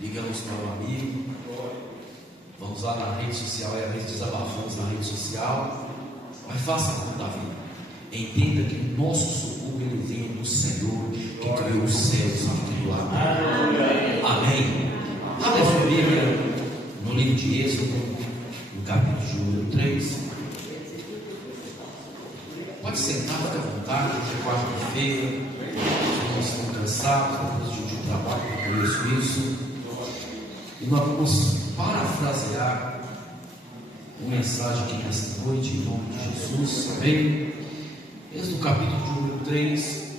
ligamos para um amigo, vamos lá na rede social, às vezes desabafamos na rede social, mas faça como Davi, entenda que o nosso socorro ele vem do Senhor que criou os céus e que criou a terra. Amém. Abra sua Bíblia no livro de Êxodo, no capítulo de número 3. Pode sentar, fica à vontade, hoje é quarta-feira, nós estamos cansados, depois de um dia de trabalho, eu conheço isso. E nós vamos parafrasear uma mensagem aqui nesta noite, em nome de Jesus, amém? Êxodo capítulo de número 3,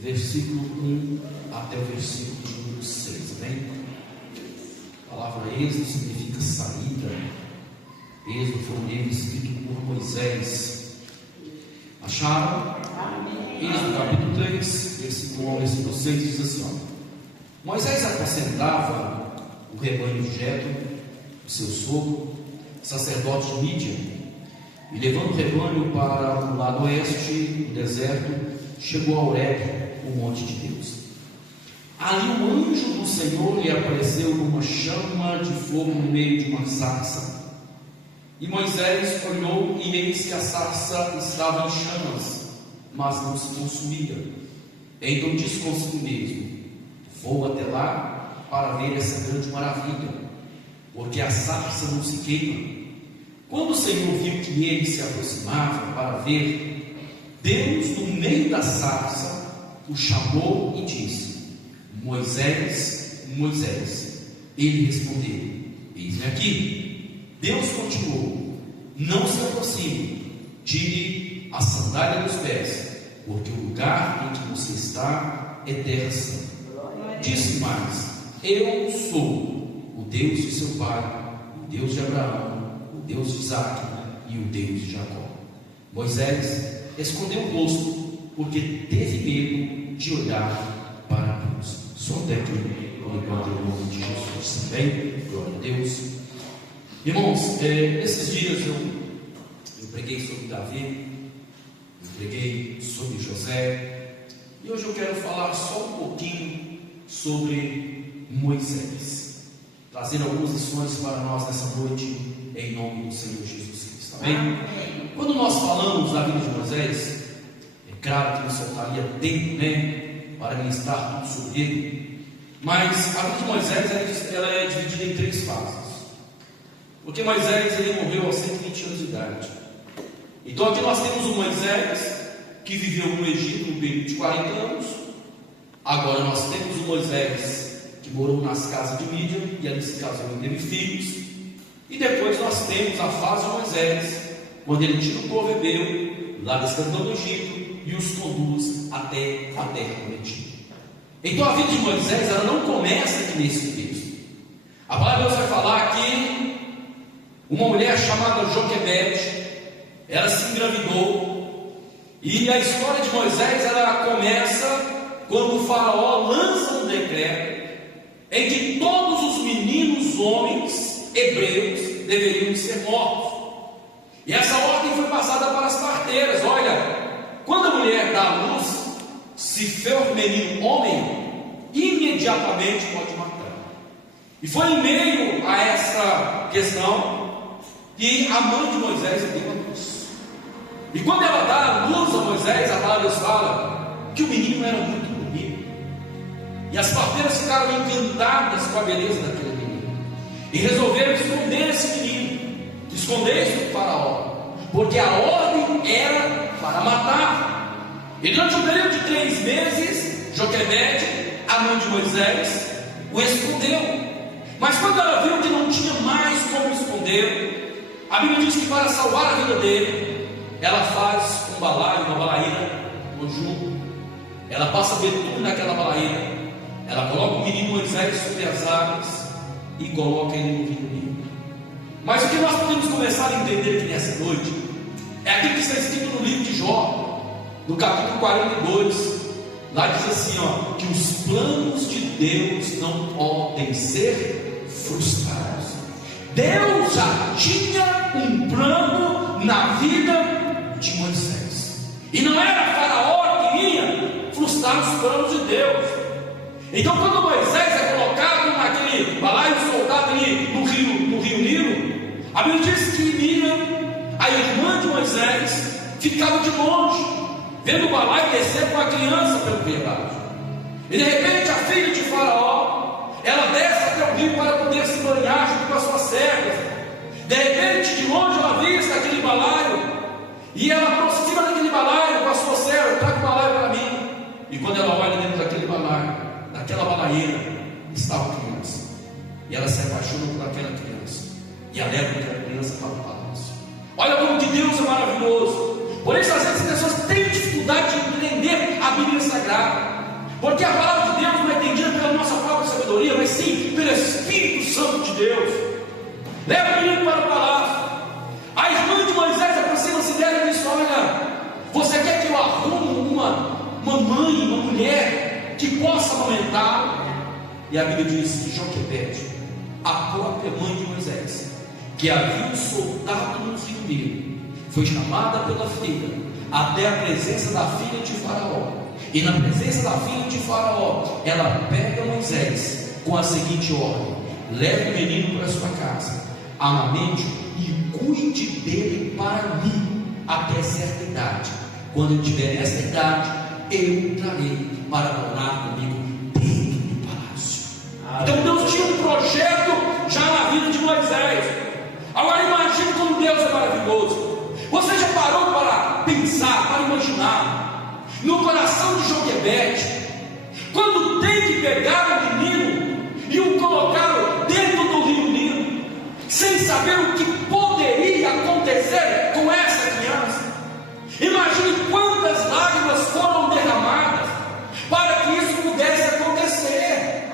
versículo 1 até o versículo de número 6, amém? A palavra Êxodo significa saída. Êxodo foi um livro escrito por Moisés. Acharam? Êxodo capítulo 3, versículo 1 ao versículo 6 diz assim: ó, Moisés apacentava o rebanho de Jetro, o seu sogro, sacerdote de Mídian, e levando o rebanho para o lado oeste do deserto, chegou a Horebe, o monte de Deus. Ali o anjo do Senhor lhe apareceu numa chama de fogo no meio de uma sarça. E Moisés olhou e eis que a sarça estava em chamas, mas não se consumia. Então disse consigo mesmo: vou até lá para ver essa grande maravilha, porque a sarça não se queima. Quando o Senhor viu que ele se aproximava para ver, Deus, no meio da sarça, o chamou e disse: Moisés, Moisés. Ele respondeu: eis-me aqui. Deus continuou: não se aproxime, tire a sandália dos pés, porque o lugar em que você está é terra santa. Disse mais: eu sou o Deus de seu pai, o Deus de Abraão, o Deus de Isaque e o Deus de Jacó. Moisés escondeu o rosto, porque teve medo de olhar para a cruz. Só até aqui, enquanto em nome de Jesus também. Glória a Deus. Irmãos, nesses dias eu preguei sobre Davi, eu preguei sobre José, e hoje eu quero falar só um pouquinho sobre Moisés, trazendo algumas lições para nós nessa noite, em nome do Senhor Jesus Cristo, amém? Quando nós falamos da vida de Moisés, é claro que não soltaria tempo, né, para ministrar tudo sobre ele, mas a vida de Moisés ela é dividida em 3 fases. Porque Moisés ele morreu aos 120 anos de idade. Então aqui nós temos o Moisés que viveu no Egito um período de 40 anos. Agora nós temos o Moisés que morou nas casas de Mídian e ali se casou e teve filhos. E depois nós temos a fase de Moisés, quando ele tira o povo hebreu lá da escravidão do Egito e os conduz até a terra prometida. Então a vida de Moisés ela não começa aqui nesse texto. A palavra de Deus vai falar que uma mulher chamada Joquebede, ela se engravidou, e a história de Moisés ela começa quando o faraó lança um decreto em que todos os meninos homens hebreus deveriam ser mortos. E essa ordem foi passada para as parteiras: olha, quando a mulher dá à luz, se for menino homem, imediatamente pode matar. E foi em meio a essa questão que a mãe de Moisés deu a luz. E quando ela dá a luz a Moisés, a palavra fala que o menino era muito bonito. E as parteiras ficaram encantadas com a beleza daquele menino e resolveram esconder esse menino, esconder isso do faraó, porque a ordem era para matar. E durante um período de 3 meses, Joquebede, a mãe de Moisés, o escondeu. Mas quando ela viu que não tinha mais como esconder, a Bíblia diz que para salvar a vida dele, ela faz um balaio, uma balaína no junco. Ela passa betume naquela balaína. Ela coloca o menino Moisés sobre as águas e coloca ele no vinho. Mas o que nós podemos começar a entender aqui nessa noite é aquilo que está escrito no livro de Jó, no capítulo 42. Lá diz assim, ó, que os planos de Deus não podem ser frustrados. Deus já tinha um plano na vida de Moisés, e não era Faraó que ia frustrar os planos de Deus. Então quando Moisés é colocado aquele balaio soltado ali no rio Nilo, a Bíblia diz que Miriam, a irmã de Moisés, ficava de longe, vendo o balaio descer com a criança pelo riacho. E de repente a filha de Faraó, ela desce até o rio para poder se banhar junto com as suas servas. De repente, de longe ela vista aquele balaio, e ela aproxima daquele balaio com a sua serva: traga o balaio para mim. E quando ela olha dentro daquele balaio, naquela balaeira, estava a criança. E ela se apaixona por aquela criança, e a leva aquela criança para o palácio. Olha como que Deus é maravilhoso. Por isso às vezes as pessoas têm dificuldade de entender a Bíblia Sagrada, porque a palavra de Deus não é entendida pela nossa própria sabedoria, mas sim pelo Espírito Santo de Deus. Leva o menino para o palácio. A irmã de Moisés aproxima-se dela e diz: olha, você quer que eu arrume uma mãe, uma mulher que possa amamentar? E a Bíblia diz que Joquebede, a própria mãe de Moisés, que havia soltado no rio Nilo, foi chamada pela filha até a presença da filha de Faraó. E na presença da filha de Faraó, ela pega Moisés com a seguinte ordem: leve o menino para sua casa, amamente e cuide dele para mim até certa idade. Quando ele tiver essa idade, eu o trarei para morar comigo dentro do palácio. Então Deus tinha um projeto já na vida de Moisés. Agora imagine como Deus é maravilhoso. Você já parou para pensar, para imaginar no coração de Joquebede, quando tem que pegar o menino e o colocar dentro do rio Nilo, sem saber o que poderia acontecer com essa criança? Imagine quantas lágrimas foram derramadas para que isso pudesse acontecer.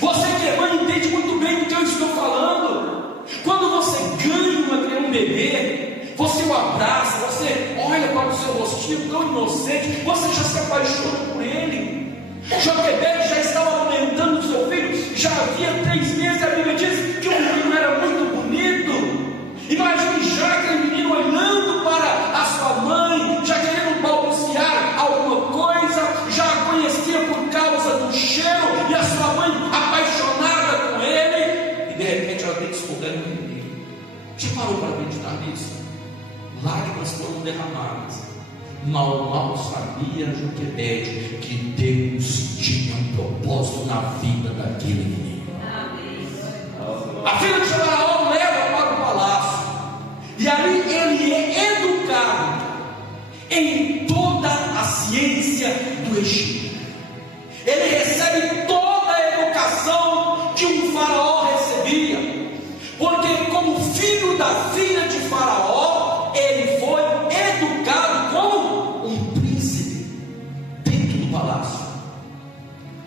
Você que é mãe entende muito bem do que eu estou falando. Quando você ganha um bebê, você o abraça, você olha para o seu rostinho tão inocente, você já se apaixona por ele. Joquebede já estava alimentando o seu filho, já havia 3 meses. A Bíblia diz que o menino era muito bonito. Imagine já aquele menino olhando para a sua mãe, já querendo balbuciar alguma coisa, já a conhecia por causa do cheiro, e a sua mãe apaixonada com ele, e de repente ela tem que escutar o menino. Já parou para meditar nisso? Lágrimas foram derramadas. Mal sabia Joquebede que Deus tinha um propósito na vida daquele menino. A filha de Faraó leva para o palácio, e ali ele é educado em toda a ciência do Egito. Ele recebe toda a educação que um faraó recebia, porque como filho da filha de Faraó, ele foi educado como um príncipe dentro do palácio,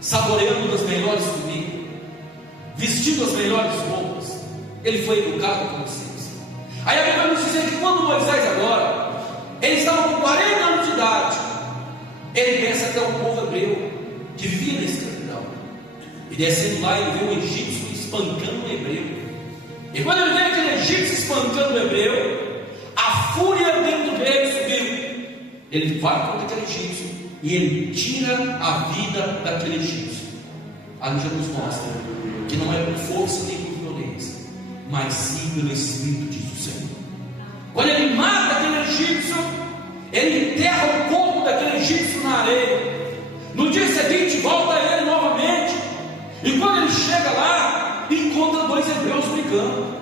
saboreando das melhores comidas, vestindo as melhores roupas. Ele foi educado como ciência. Aí a Bíblia nos diz que quando Moisés agora, ele estava com 40 anos de idade, ele desce até o povo hebreu que vivia na escravidão, e descendo lá ele vê um egípcio espancando um hebreu. E quando ele vê aquele egípcio espancando o hebreu, a fúria dentro dele subiu. Ele vai contra aquele egípcio e ele tira a vida daquele egípcio. Ali já nos mostra que não é por força nem por violência, mas sim pelo Espírito, diz o Senhor. Quando ele mata aquele egípcio, ele enterra o corpo daquele egípcio na areia. No dia seguinte volta ele novamente, e quando ele chega lá, encontra 2 hebreus brigando.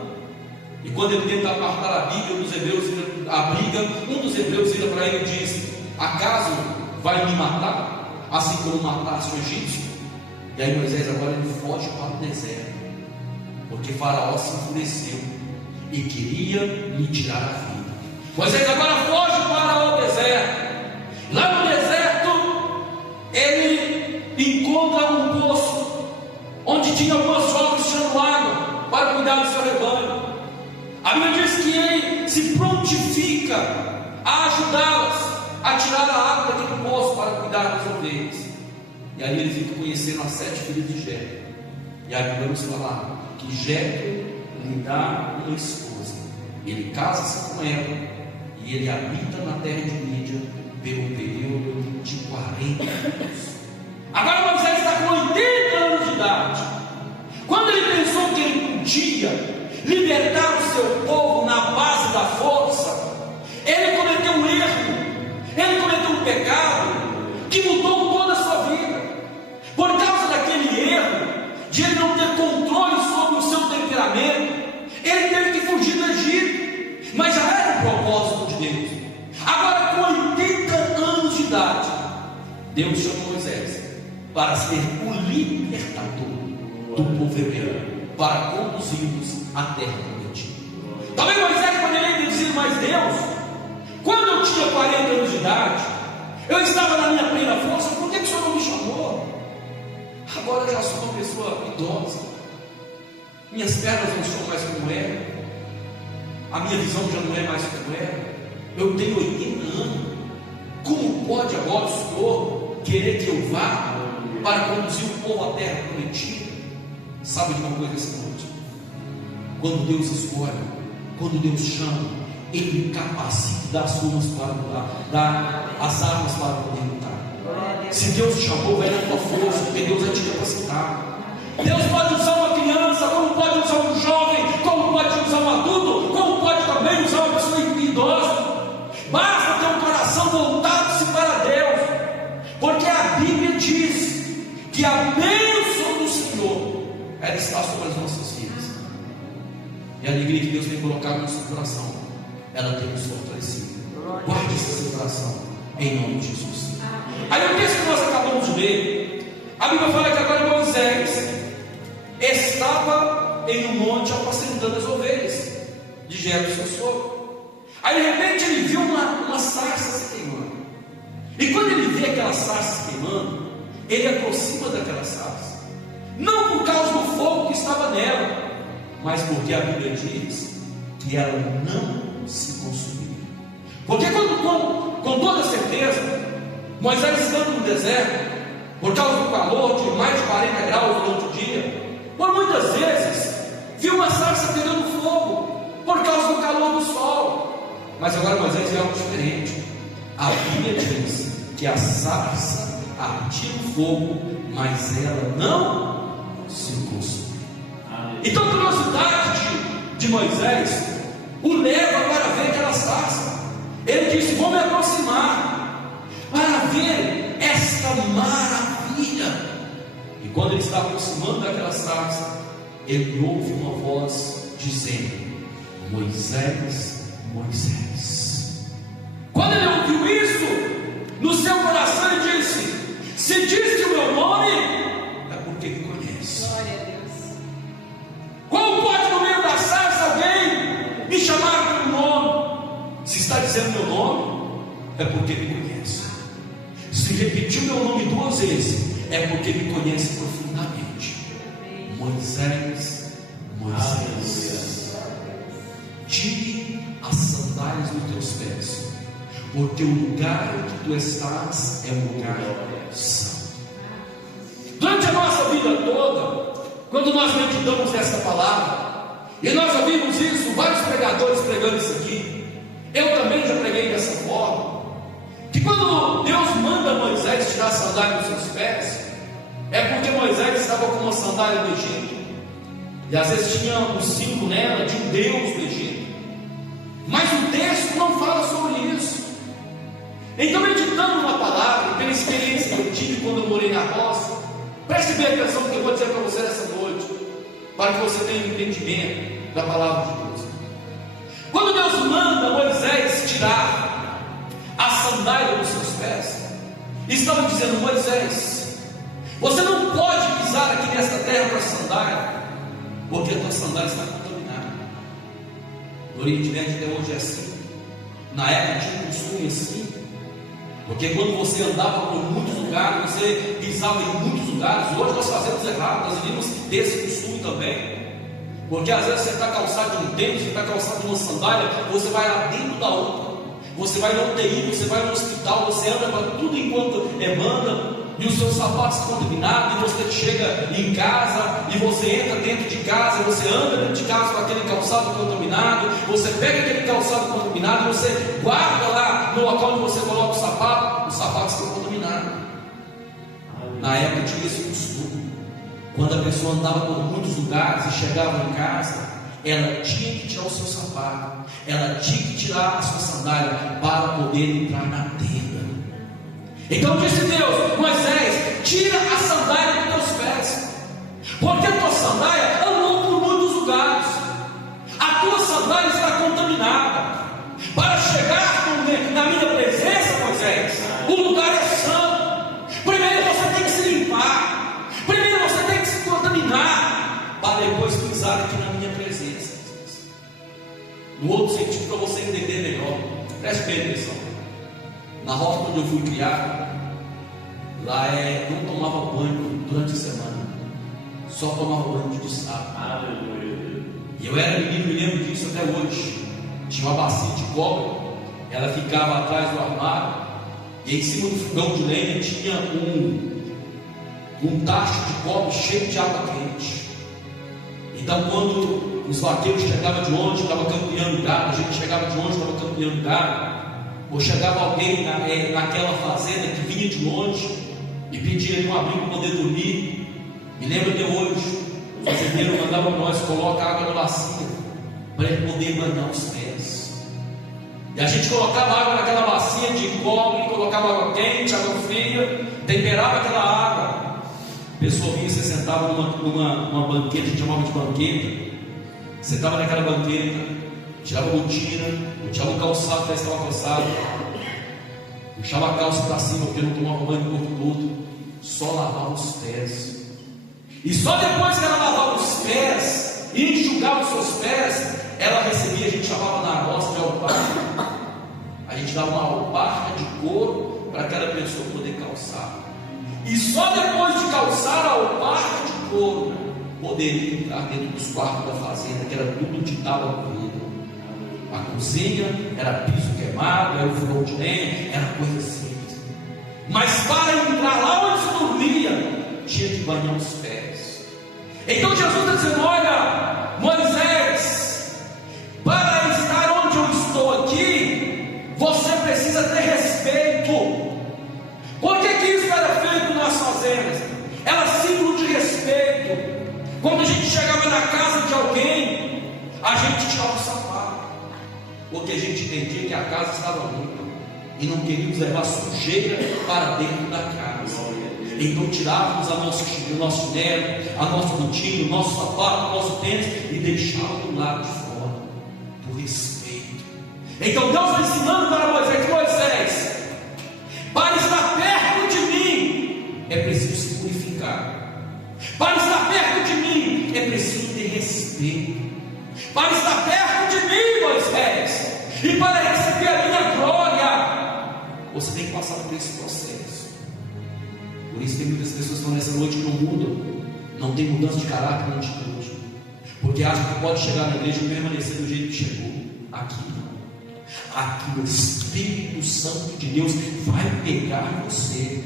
E quando ele tenta apartar a briga, um dos hebreus vira para ele e diz: acaso vai me matar, assim como mataste o egípcio? E aí Moisés agora ele foge para o deserto, porque Faraó se enfureceu e queria lhe tirar a vida. Moisés agora foge para o deserto. Lá no deserto ele encontra um poço, onde tinha algumas jovens tirando água para cuidar do seu rebanho. A Bíblia diz que ele se prontifica a ajudá-las a tirar a água daquele poço para cuidar das ovelhas. E aí ele fica conhecendo as 7 filhas de Jetro. E aí vamos falar que Jetro lhe dá uma esposa. Ele casa-se com ela e ele habita na terra de Mídia pelo período de 40 anos. Agora Moisés está com 80 anos de idade. Quando ele erro, de ele não ter controle sobre o seu temperamento, ele teve que fugir do Egito, mas já era o propósito de Deus. Agora, com 80 anos de idade, Deus chamou Moisés para ser o libertador do povo hebreu, para conduzi-los à terra prometida. Talvez Moisés poderia ter dizido: mas Deus, quando eu tinha 40 anos de idade, eu estava na minha plena força, por que o Senhor não me chamou? Agora eu já sou uma pessoa idosa, minhas pernas não são mais como eram, a minha visão já não é mais como era, eu tenho 80 anos, como pode agora o Senhor querer que eu vá para conduzir o povo à terra prometida? Sabe de uma coisa essa noite? Quando Deus escolhe, quando Deus chama, Ele capacita, dá as armas para lutar, dá as armas para poder lutar. Se Deus te chamou, vai na tua força, porque Deus vai te capacitar. Deus pode usar uma criança, como pode usar um jovem, como pode usar um adulto, como pode também usar uma pessoa idosa. Basta ter um coração voltado-se para Deus, porque a Bíblia diz que a bênção do Senhor, ela está sobre as nossas vidas, e a alegria que Deus tem colocado no seu coração, ela tem nos fortalecido. Guarde esse seu coração, em nome de Jesus. Aí o texto que nós acabamos de ler, a Bíblia fala que agora Moisés estava em um monte apacentando as ovelhas de Jetro, seu sogro. Aí de repente ele viu uma sarça se queimando, e quando ele vê aquela sarça se queimando, ele aproxima daquela sarça, não por causa do fogo que estava nela, mas porque a Bíblia diz que ela não se consumiu. Porque com toda certeza, Moisés estando no deserto, por causa do calor de mais de 40 graus durante o dia, por muitas vezes viu uma sarça pegando fogo, por causa do calor do sol. Mas agora Moisés vê algo diferente. A Bíblia diz que a sarça ardia o fogo, mas ela não se consumiu. Então a curiosidade de Moisés o leva para ver aquela sarça. Ele disse: vou me aproximar para ver esta maravilha. E quando ele está aproximando daquela sarça, ele ouve uma voz dizendo: Moisés, Moisés. Quando ele ouviu isso, no seu coração ele disse: se diz que o meu nome, é porque me conhece. Glória a Deus. Como pode no meio da sarça alguém me chamar pelo nome? Se está dizendo meu nome, é porque me conhece. Se repetiu meu nome 2 vezes, é porque me conhece profundamente. Moisés, Moisés, tire as sandálias dos teus pés, porque o lugar que tu estás é um lugar santo. Durante a nossa vida toda, quando nós meditamos essa palavra, e nós ouvimos isso, vários pregadores pregando isso aqui, eu também já preguei dessa forma, que quando Deus manda Moisés tirar a sandália dos seus pés, é porque Moisés estava com uma sandália do Egito, e às vezes tinha um símbolo nela de um Deus do Egito, mas o texto não fala sobre isso. Então, meditando na palavra, pela experiência que eu tive quando eu morei na roça, preste bem atenção no que eu vou dizer para você nessa noite, para que você tenha um entendimento da palavra de Deus. Quando Deus manda Moisés tirar a sandália dos seus pés, estava dizendo: Moisés, você não pode pisar aqui nesta terra com a sandália, porque a tua sandália está contaminada. No Oriente Médio até hoje é assim. Na época tinha um costume assim, porque quando você andava por muitos lugares, você pisava em muitos lugares. Hoje nós fazemos errado, nós devíamos ter esse costume também, porque às vezes você está calçado de um tênis, você está calçado de uma sandália, você vai lá dentro da outra, você vai na UTI, você vai no hospital, você anda para tudo enquanto emana, e os seus sapatos estão contaminados, e você chega em casa, e você entra dentro de casa, e você anda dentro de casa com aquele calçado contaminado, você pega aquele calçado contaminado, e você guarda lá no local onde você coloca o sapato, os sapatos estão contaminados. Na época tinha esse costume, quando a pessoa andava por muitos lugares e chegava em casa, ela tinha que tirar o seu sapato, ela tinha que tirar a sua sandália para poder entrar na tenda. Então disse Deus: Moisés, tira a sandália dos teus pés. porque a tua sandália andou por muitos lugares, a tua sandália está contaminada. Para chegar na minha presença, Moisés, o lugar é santo. Primeiro você tem que se limpar, primeiro você tem que se contaminar, para depois pisar aqui na minha presença. No outro sentido, para você entender melhor, preste bem atenção. Na roça onde eu fui criado, lá não tomava banho durante a semana, só tomava banho de sábado. E eu era menino, me lembro disso até hoje. Tinha uma bacia de cobre, ela ficava atrás do armário, e em cima do fogão de lenha tinha um tacho de cobre cheio de água quente. Então, quando os vaqueiros chegavam de longe, estavam campeando gado, a gente chegava de longe, estava campeando gado, ou chegava alguém naquela fazenda que vinha de longe e pedia ali um abrigo para poder dormir. Me lembro até hoje, o fazendeiro mandava nós colocar água na bacia para ele poder banhar os pés. E a gente colocava água naquela bacia de cobre, colocava água quente, água fria, temperava aquela água. A pessoa vinha e se sentava numa banqueta, a gente chamava de banqueta, sentava naquela banqueta, tirava a botina, tirava o calçado, até estava calçado, puxava a calça para cima, porque não tomava banho no corpo todo, só lavava os pés. E só depois que ela lavava os pés e enxugava os seus pés, ela recebia, a gente chamava na roça de alparca. A gente dava uma alparca de couro para aquela pessoa poder calçar. E só depois de calçar a alparca de couro, poderia entrar dentro dos quartos da fazenda, que era tudo de tábua preta. A cozinha era piso queimado, era o fogão de lenha, era coisa simples. Mas para entrar lá onde se dormia, tinha que banhar os pés. Então Jesus está dizendo: olha, Moisés, para estar onde eu estou aqui, você precisa ter respeito. Por que isso era feito nas fazendas? Era símbolo de respeito. Quando a gente chegava na casa de alguém, a gente tirava o sapato, porque a gente entendia que a casa estava limpa e não queríamos levar sujeira para dentro da casa. Então tirávamos o nosso chinelo, a nossa botina, o nosso sapato, o nosso tênis e deixávamos do lado de fora, por respeito. Então Deus está ensinando para Moisés: Moisés, para estar perto de mim é preciso se purificar. Para estar perto de mim é preciso ter respeito. Para estar perto de mim, Moisés, e para receber a minha glória, você tem que passar por esse processo. Por isso tem muitas pessoas que estão nessa noite que não mudam, não tem mudança de caráter, não de atitude, porque acham que pode chegar na igreja e permanecer do jeito que chegou. Aqui não. Aqui o Espírito Santo de Deus vai pegar você,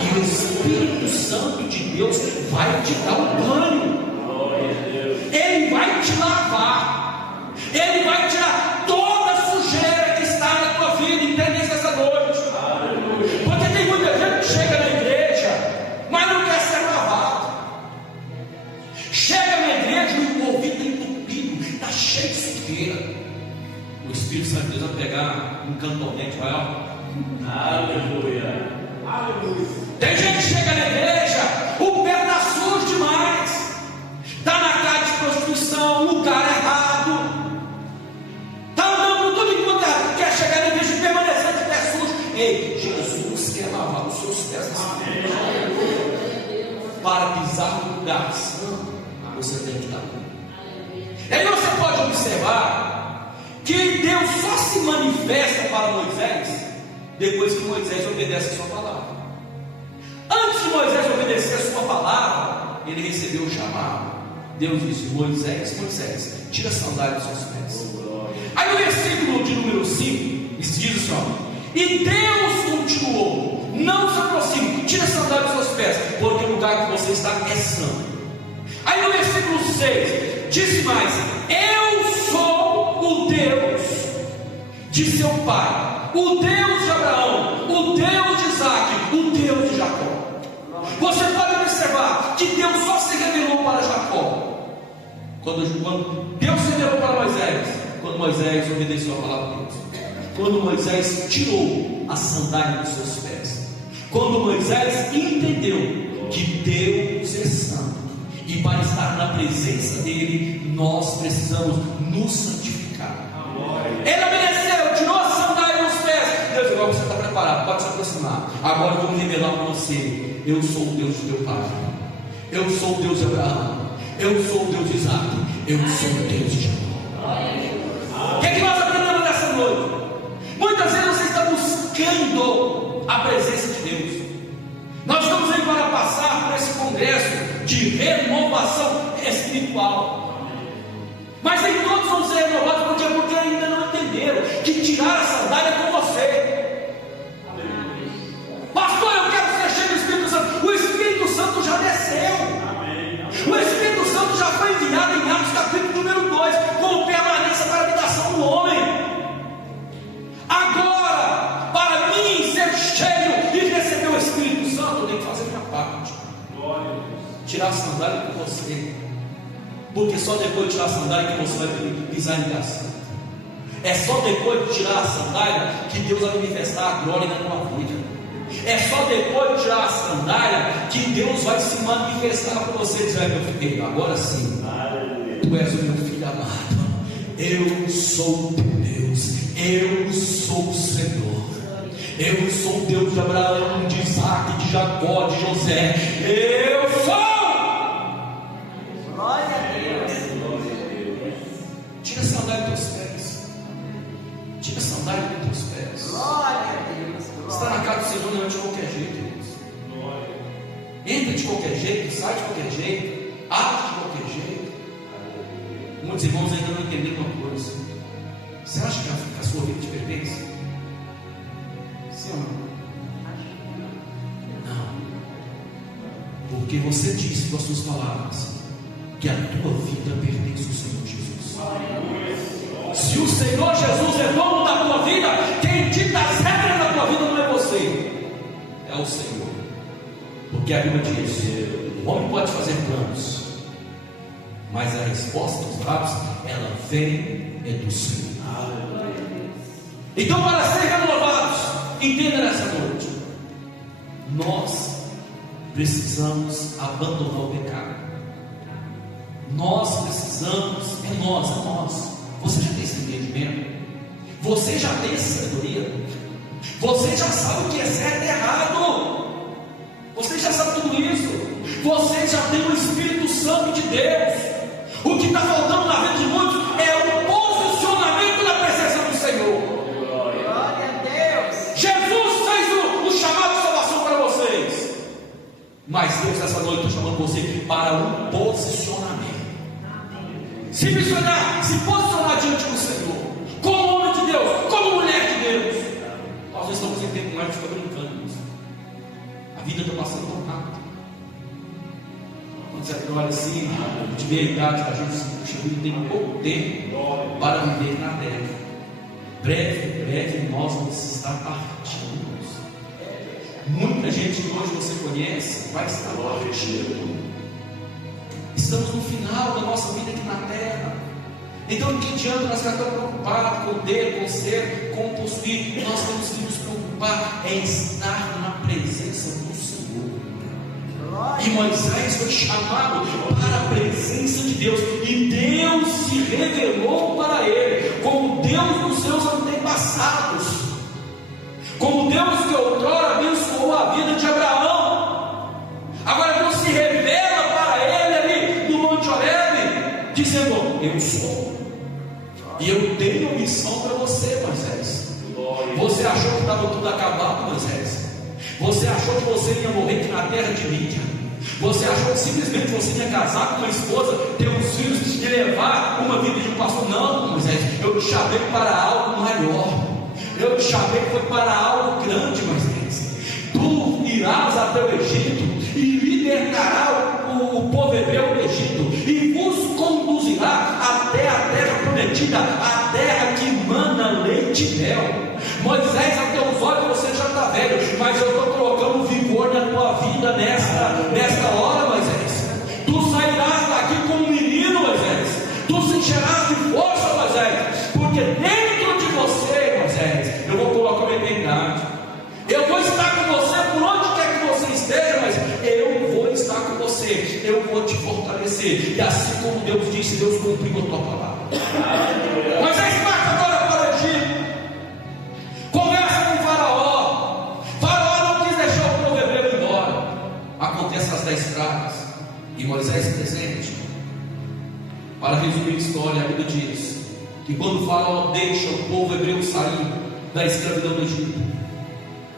e o Espírito Santo de Deus vai te dar um banho. Ele vai te lavar, Ele vai tirar toda a sujeira que está na tua vida. Entende isso essa noite? Porque tem muita gente que chega na igreja, mas não quer ser lavado. Chega na igreja e o ouvido está entupido, está cheio de sujeira. O Espírito Santo de Deus vai pegar um cantonete, vai, ó. Aleluia. Tem gente que chega na igreja, o pé está sujo demais, está na casa de prostituição, lugar errado, está andando tudo enquanto errado, quer chegar na igreja e permanecer de pé sujo. Ei, Jesus quer lavar os seus pés nessa igreja. Para pisar no lugar santo, você tem que estar bem. Aí você pode observar que Deus só se manifesta para Moisés depois que Moisés obedece a sua palavra. Antes de Moisés obedecer a sua palavra, ele recebeu o chamado. Deus disse: Moisés, Moisés, tira a sandália dos seus pés. Aí no versículo de número 5, diz assim, ó: e Deus continuou: não se aproxime, tira a sandália dos seus pés, porque o lugar que você está é santo. Aí no versículo 6, disse mais: eu sou o Deus de seu pai, o Deus de Abraão, o Deus de Isaac, o Deus de Jacó. Você pode observar que Deus só se revelou para Jacó quando Deus se revelou para Moisés, quando Moisés obedeceu a palavra de Deus, quando Moisés tirou a sandália dos seus pés, quando Moisés entendeu que Deus é santo E para estar na presença dele, nós precisamos nos santificar. Ele obedeceu, tirou a sandália dos pés. Deus, agora você está preparado, pode se aproximar. Agora eu vou me revelar para você. Eu sou o Deus de teu pai. Eu sou o Deus de Abraão. Eu sou o Deus de Isaac. Eu sou o Deus de Jacó. O que é que nós aprendemos nessa noite? Muitas vezes você está buscando a presença de Deus. Nós estamos aí para passar por esse congresso de renovação espiritual. Mas nem todos vão ser renovados porque ainda não entenderam que tirar a sandália é com você. Pastor, eu quero ser cheio do Espírito Santo. O Espírito Santo já desceu. O Espírito Santo já foi enviado em Atos capítulo número 2 como permanência para a habitação do homem. Agora, para mim ser cheio e receber o Espírito Santo, eu tenho que fazer minha parte. Tirar a sandália com você, porque só depois de tirar a sandália que você vai pisar em terra santa. É só depois de tirar a sandália que Deus vai manifestar a glória na tua vida. É só depois de tirar a sandália que Deus vai se manifestar para você, dizer: meu filho, agora sim, tu és o meu filho amado. Eu sou o teu Deus. Eu sou o Senhor. Eu sou o Deus de Abraão, de Isaac, de Jacó, de José. Eu sou. Glória a Deus. Tira a sandália dos teus pés. Tira a sandália dos teus pés. Glória a Deus. Está na casa do Senhor, não é de qualquer jeito, irmãos. Entra de qualquer jeito, sai de qualquer jeito, age de qualquer jeito. Muitos irmãos ainda não entenderam uma coisa. Você acha que a sua vida te pertence? Sim ou não? Não. Porque você disse com as suas palavras que a tua vida pertence ao Senhor Jesus. Se o Senhor Jesus é dono da tua vida, quem dita as regras da tua vida não é você, é o Senhor. Porque a Bíblia diz: o homem pode fazer planos, mas a resposta dos lábios, ela vem do Senhor. Então, para ser renovados, entenda nessa noite, nós precisamos abandonar o pecado. Nós precisamos, é nós. Você já tem esse entendimento? Você já tem essa sabedoria? Você já sabe o que é certo e errado? Você já sabe tudo isso? Você já tem o Espírito Santo de Deus. O que está faltando na vida de muitos é o posicionamento na presença do Senhor. Glória a Deus. Jesus fez o chamado de salvação para vocês, mas Deus nessa noite está chamando você para um posicionamento. Se missionar, se posicionar diante do Senhor, como homem de Deus, como mulher de Deus. Nós não estamos em tempo mais de ficar brincando. A vida está passando tão rápido. Quando você olha assim, de meia idade, a gente tem pouco tempo para viver na terra. Breve nós vamos estar partindo. Muita gente que hoje você conhece vai estar partindo. Estamos no final da nossa vida aqui na terra. Então, de que adianta nós ficar tão preocupados com ter, com ser, com possuir? Nós temos que nos preocupar em estar na presença do Senhor. E Moisés foi chamado para a presença de Deus, e Deus se revelou para ele como Deus dos seus antepassados, como Deus que outrora abençoou a vida de Abraão. Agora Deus se revela para ele ali no Monte Horebe, dizendo: eu sou, e eu tenho missão para você, Moisés. Você achou que estava tudo acabado, Moisés? Você achou que você ia morrer aqui na terra de Mídia? Você achou que simplesmente você ia casar com uma esposa, ter uns filhos e levar uma vida de um pastor? Não, Moisés, eu te chamei para algo maior. Eu te chamei para algo grande, Moisés. Tu irás até o Egito e libertará o povo hebreu do Egito, e vos conduzirá até a terra prometida, a terra que mana leite e mel. Moisés, até os olhos você já está velho, mas eu estou colocando vigor na tua vida nesta hora, Moisés. Tu sairás daqui como um menino, Moisés. Tu se encherás de força, Moisés, porque dentro de você, Moisés, eu vou colocar uma eternidade. Eu vou estar com você por onde quer que você esteja, mas eu vou estar com você. Eu vou te fortalecer. obedecer. E assim como Deus disse, Deus cumpriu a tua palavra. Moisés parte agora para o Egito. Conversa com o Faraó. Faraó não quis deixar o povo hebreu embora. Acontece as 10 pragas. E Moisés presente. Para resumir a história, a Bíblia diz que quando o Faraó deixa o povo hebreu sair da escravidão do Egito,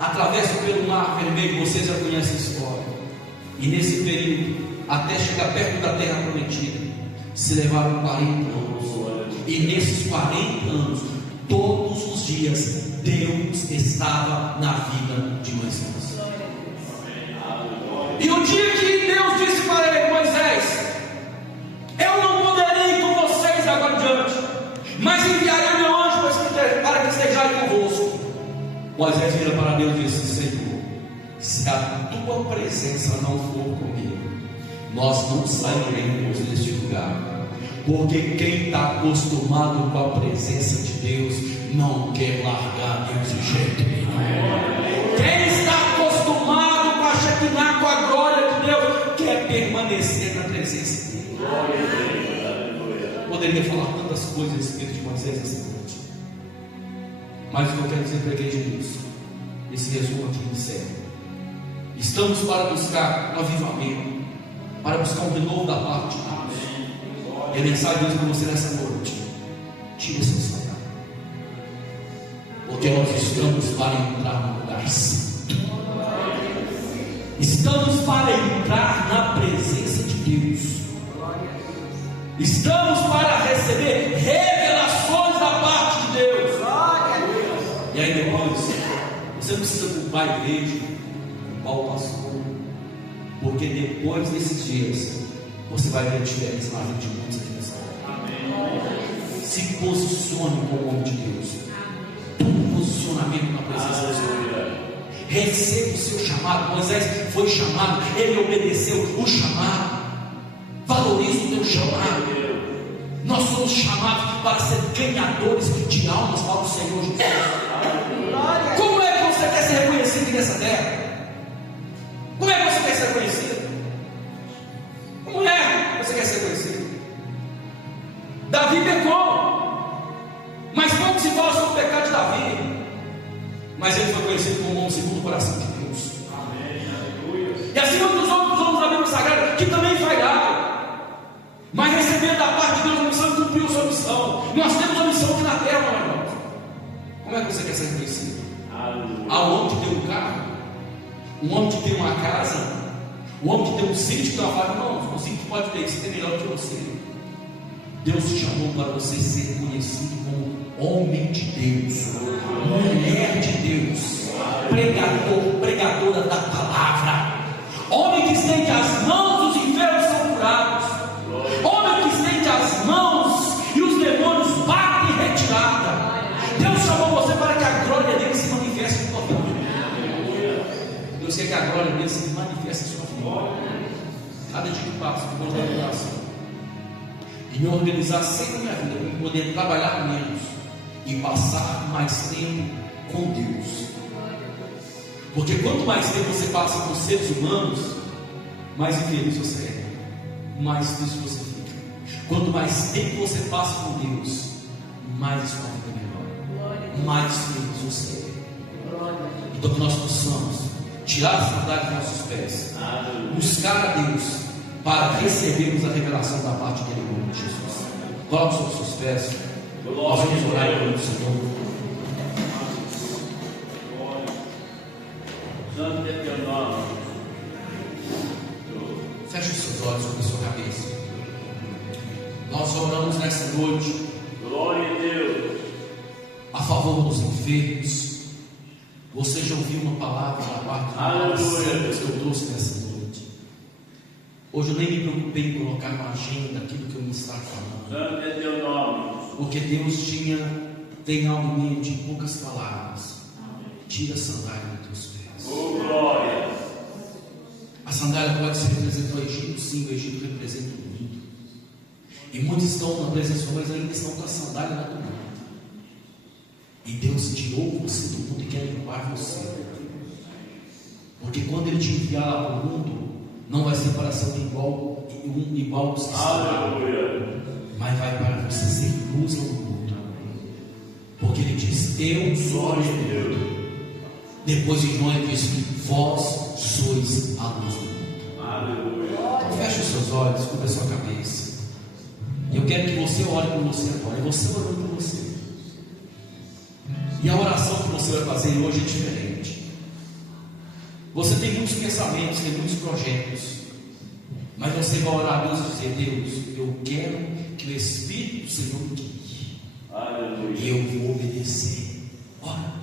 atravessa pelo mar vermelho, vocês já conhecem a história. E nesse período, até chegar perto da terra prometida, se levaram 40 anos. E nesses 40 anos, todos os dias, Deus estava na vida de Moisés. E o dia que Deus disse para ele: Moisés, eu não poderei ir com vocês agora adiante, mas enviarei meu anjo para que esteja aí convosco. Moisés vira para Deus e disse: Senhor, se a tua presença não for comigo, nós não sairemos deste lugar, porque quem está acostumado com a presença de Deus não quer largar Deus de jeito nenhum. Quem está acostumado com a Shekinah, com a glória de Deus, quer permanecer na presença dele. Poderia falar tantas coisas a respeito de Moisés essa noite, mas o que eu quero dizer para a igreja é isso. Esse resumo aqui encerra. Estamos para buscar um avivamento, para buscar um renovo da parte de Deus. E a mensagem de Deus para você nessa noite: tira essa saudade, porque nós estamos para entrar no lugar santo. Estamos para entrar na presença de Deus. Estamos para receber revelações da parte de Deus. E aí depois, você não precisa culpar a igreja, culpar o pastor, porque depois desses dias você vai ver a diferença na vida de muitos aqui nessa hora. Se posicione como homem de Deus. Tome um posicionamento na presença do Senhor. Receba o seu chamado. Moisés foi chamado, ele obedeceu o chamado. Valorize o teu chamado. Nós somos chamados para ser ganhadores de almas para o Senhor Jesus. Como é que você quer ser reconhecido aqui nessa terra? Como é que você quer ser reconhecido? Como é que você quer ser reconhecido? Davi pecou, mas pouco se fala sobre o pecado de Davi. Mas ele foi conhecido como um homem segundo o coração de Deus. E assim como os outros da Bíblia Sagrada, que também falharam, mas receberam da parte de Deus a missão e cumpriu a sua missão. Nós temos uma missão aqui na terra, meu irmão. Como é que você quer ser reconhecido? Há um homem que tem um carro, um homem que tem uma casa, um homem que tem um sítio, que trabalha. Não, o sítio pode ter isso, tem melhor que você. Deus te chamou para você ser conhecido como homem de Deus, mulher de Deus, pregador, pregadora da palavra, homem que estende as mãos, os enfermos são curados, homem que estende as mãos e os demônios batem em retirada. Deus chamou você para que a glória dele se manifeste em sua vida. Deus quer que a glória dele se manifeste em sua vida. Cada dia que passa, que eu vou dar oração e me organizar sempre na minha vida, para poder trabalhar menos e passar mais tempo com Deus. Porque quanto mais tempo você passa com seres humanos, mais infeliz você é, mais triste você fica. Quanto mais tempo você passa com Deus, mais a sua vida é melhor, mais feliz você é. Então que nós possamos tirar a saudade dos nossos pés, buscar a Deus para recebermos a revelação da parte dele em nome de Jesus. Coloque sobre os seus pés. Nós vamos orar em nome do Senhor. Santo é teu nome. Feche os seus olhos sobre a sua cabeça. Nós oramos nesta noite. Glória a Deus. A favor dos enfermos. Você já ouviu uma palavra da parte de Deus que eu trouxe nessa noite. Hoje eu nem me preocupei em colocar na agenda aquilo que eu me estava falando. Santo é teu nome. Porque Deus tem algo em mente, em poucas palavras. Tira a sandália dos teus pés. Oh, glória. A sandália pode ser representar o Egito, sim, o Egito representa o mundo. E muitos estão na presença, mas ainda estão com a sandália do mundo. E Deus tirou você do mundo e quer limpar você. Porque quando Ele te enviar lá para o mundo, Não vai ser para ser igual aos que estão, Aleluia. mas vai para você ser luz ao mundo. Porque ele diz: eu sou a Glória a luz. Deus. Depois de João ele diz que vós sois a luz do mundo. Aleluia. Então feche os seus olhos, cubra a sua cabeça. E eu quero que você ore por você agora. E você orando por você. E a oração que você vai fazer hoje é diferente. Você tem muitos pensamentos, tem muitos projetos, mas você vai orar a Deus e dizer: Deus, eu quero que o Espírito do Senhor me guie. Aleluia. E eu vou obedecer. Ora.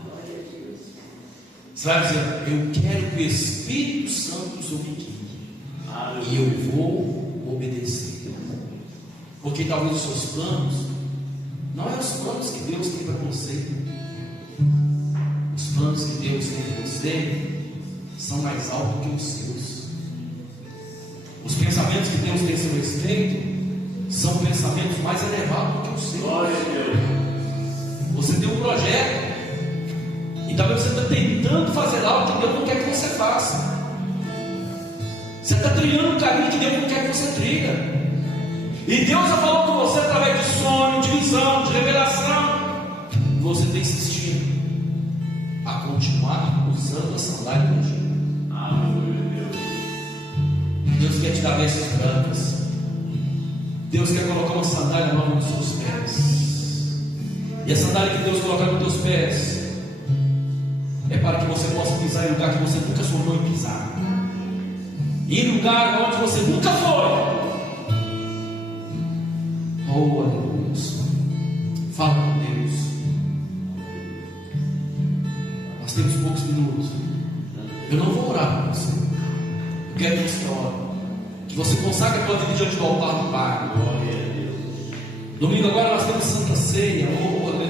Você vai dizer: eu quero que o Espírito Santo do Senhor me guie. E eu vou obedecer. Porque talvez os seus planos não é os planos que Deus tem para você. Os planos que Deus tem para você são mais altos que os seus. Os pensamentos que Deus tem a seu respeito são pensamentos mais elevados que os seus. Glória a Deus. Você tem um projeto e talvez você está tentando fazer algo que Deus não quer que você faça. Você está trilhando um caminho que Deus não quer que você trilha. E Deus já falou com você através de sonho, de visão, de revelação. Você tem insistido a continuar usando a sandália do Egito. Aleluia. Deus quer te dar vestes brancas. Deus quer colocar uma sandália nova nos seus pés. E a sandália que Deus colocar nos teus pés é para que você possa pisar em lugar que você nunca sonhou em pisar. E em lugar onde você nunca foi. Oh, aleluia. Fala com Deus. Nós temos poucos minutos. Eu não vou orar por você. Eu quero que você ore. Que você consagre a tua vida diante do altar do Pai. Glória a Deus. Domingo agora nós temos Santa Ceia. Oh, aleluia.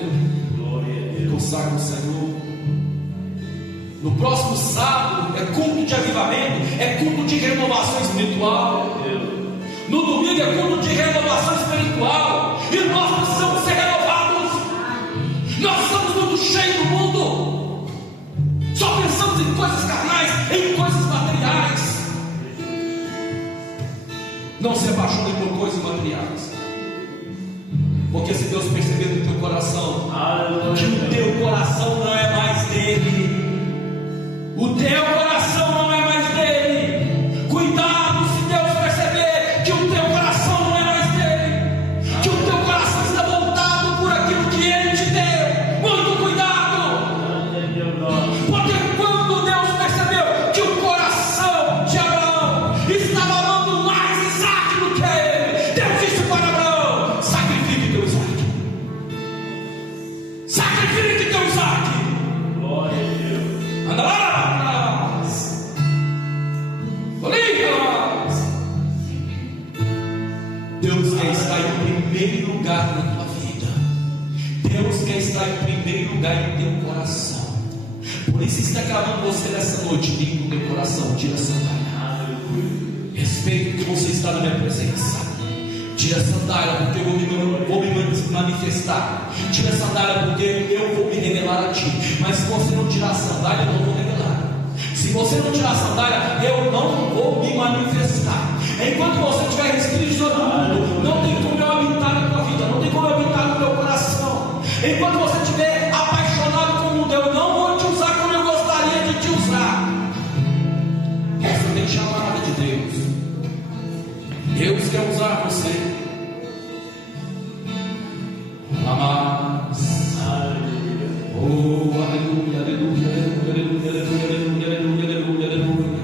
Glória a Deus. Consagre o Senhor. No próximo sábado é culto de avivamento, é culto de renovação espiritual. No domingo é culto de renovação espiritual. E nós precisamos ser renovados. Nós estamos muito cheios do mundo. Só pensamos em coisas carnais, em coisas materiais. Não se apaixone por coisas materiais. Porque se Deus perceber no teu coração que o teu coração não é mais dele, o teu coração não é mais dele. Cuidado se Deus perceber que o teu coração não é mais dele, que o teu coração está voltado por aquilo que ele te deu. Muito cuidado. Porque quando Deus percebeu que o coração de Abraão estava amando mais Isaac do que ele, Deus disse para Abraão: sacrifique teu Isaac. Sacrifique teu Isaac. Glória a Deus. Anda lá. Deus quer estar em primeiro lugar na tua vida. Deus quer estar em primeiro lugar em teu coração. Por isso está clamando você nessa noite: limpa o teu coração, tira a sandália. Respeito que você está na minha presença. Tira a sandália, porque eu vou me manifestar. Tira a sandália, porque eu vou me revelar a ti. Mas se você não tirar a sandália, eu não vou revelar. Se você não tirar a sandália, eu não vou me manifestar. Enquanto você estiver restrito no mundo, não tem como eu habitar na tua vida, não tem como eu habitar no teu coração. Enquanto você estiver apaixonado com o mundo, eu não vou te usar como eu gostaria de te usar. Essa tem chamada de Deus. Deus quer usar você. Amados. Oh, aleluia, aleluia, aleluia, aleluia, aleluia, aleluia, aleluia, aleluia.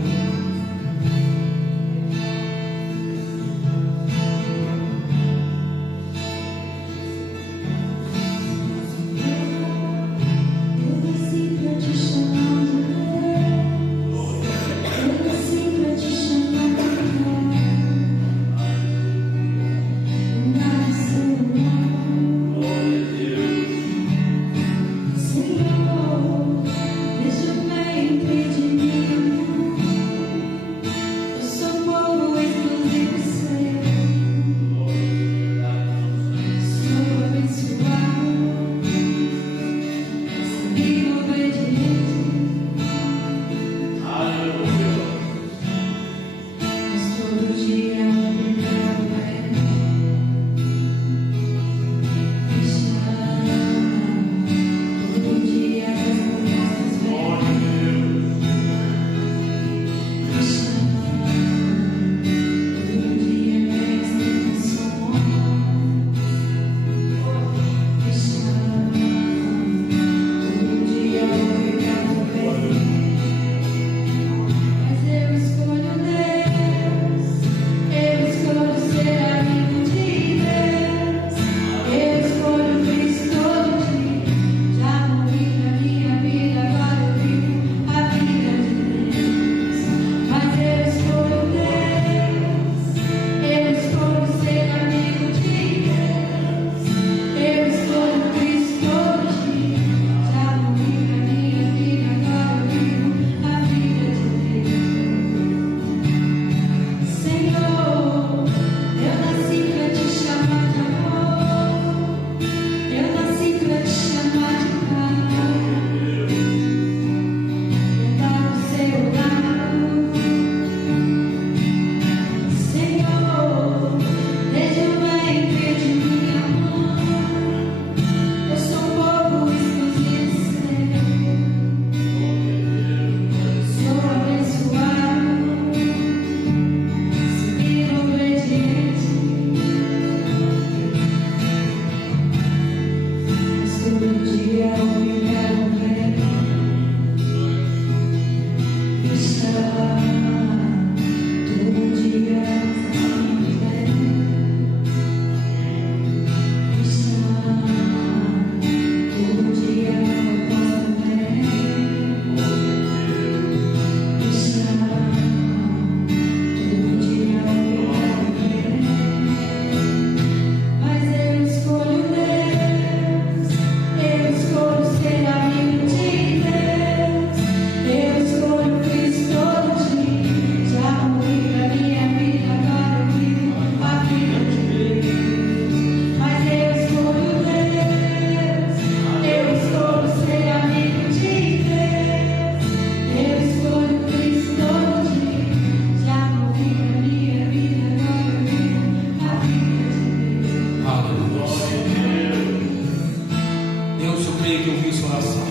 oração.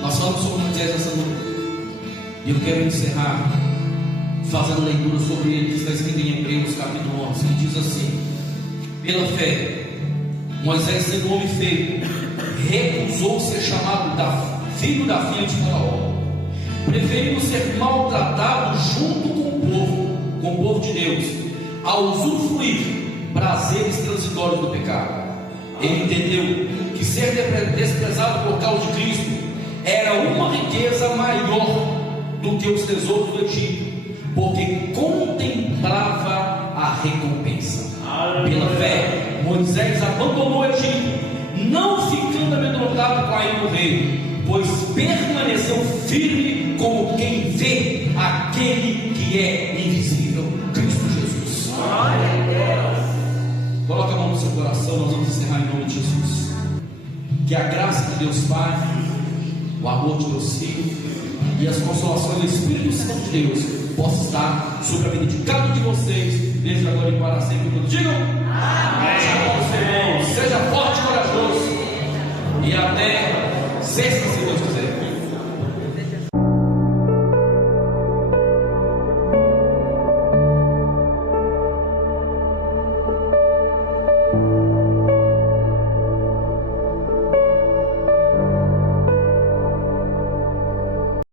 Nós falamos sobre Moisés essa noite. E eu quero encerrar fazendo leitura sobre ele, que está escrito em Hebreus capítulo 11, que diz assim: pela fé, Moisés, sendo homem feito, recusou ser chamado filho da filha de Faraó, preferindo ser maltratado junto com o povo de Deus, a usufruir prazeres transitórios do pecado. Ele entendeu que ser desprezado por causa de Cristo era uma riqueza maior do que os tesouros do Egito, porque contemplava a recompensa. Pela fé, Moisés abandonou o Egito, não ficando amedrontado com a ira do rei, pois permaneceu firme como quem vê aquele que é invisível, Cristo Jesus. Coloque a mão no seu coração, nós vamos encerrar em nome de Jesus. Que a graça de Deus Pai, o amor de Deus Filho e as consolações do Espírito Santo de Deus possa estar sobre a vida de cada um de vocês, desde agora e para sempre. Digam amém. Seja forte e corajoso.